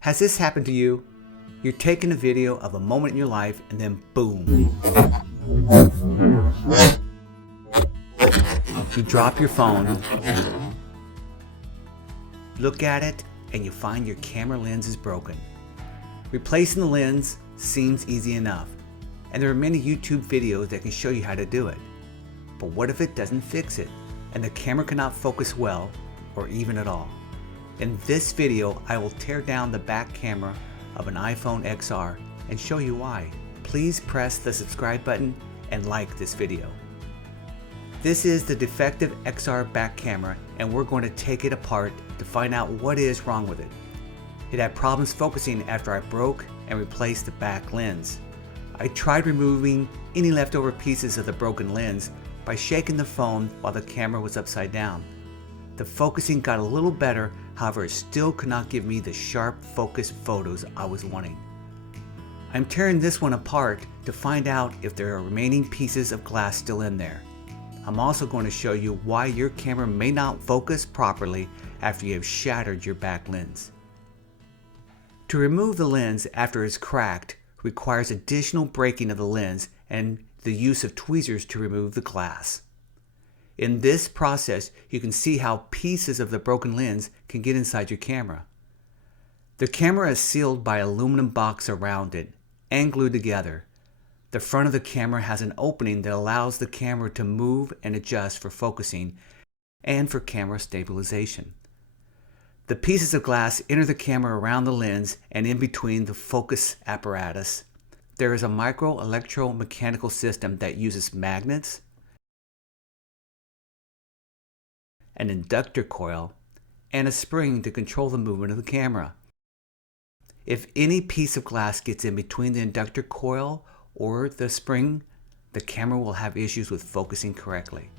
Has this happened to you? You're taking a video of a moment in your life and then boom. You drop your phone, look at it, and you find your camera lens is broken. Replacing the lens seems easy enough, and there are many YouTube videos that can show you how to do it. But what if it doesn't fix it, and the camera cannot focus well, or even at all? In this video, I will tear down the back camera of an iPhone XR and show you why. Please press the subscribe button and like this video. This is the defective XR back camera, and we're going to take it apart to find out what is wrong with it. It had problems focusing after I broke and replaced the back lens. I tried removing any leftover pieces of the broken lens by shaking the phone while the camera was upside down. The focusing got a little better, however it still could not give me the sharp focused photos I was wanting. I'm tearing this one apart to find out if there are remaining pieces of glass still in there. I'm also going to show you why your camera may not focus properly after you have shattered your back lens. To remove the lens after it's cracked requires additional breaking of the lens and the use of tweezers to remove the glass. In this process, you can see how pieces of the broken lens can get inside your camera. The camera is sealed by an aluminum box around it and glued together. The front of the camera has an opening that allows the camera to move and adjust for focusing and for camera stabilization. The pieces of glass enter the camera around the lens and in between the focus apparatus. There is a micro electromechanical system that uses magnets, an inductor coil, and a spring to control the movement of the camera. If any piece of glass gets in between the inductor coil or the spring, the camera will have issues with focusing correctly.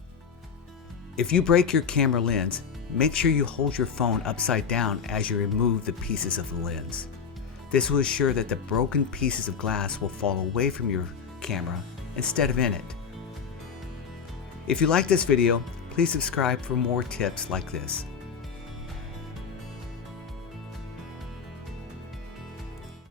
If you break your camera lens, make sure you hold your phone upside down as you remove the pieces of the lens. This will ensure that the broken pieces of glass will fall away from your camera instead of in it. If you like this video, please subscribe for more tips like this.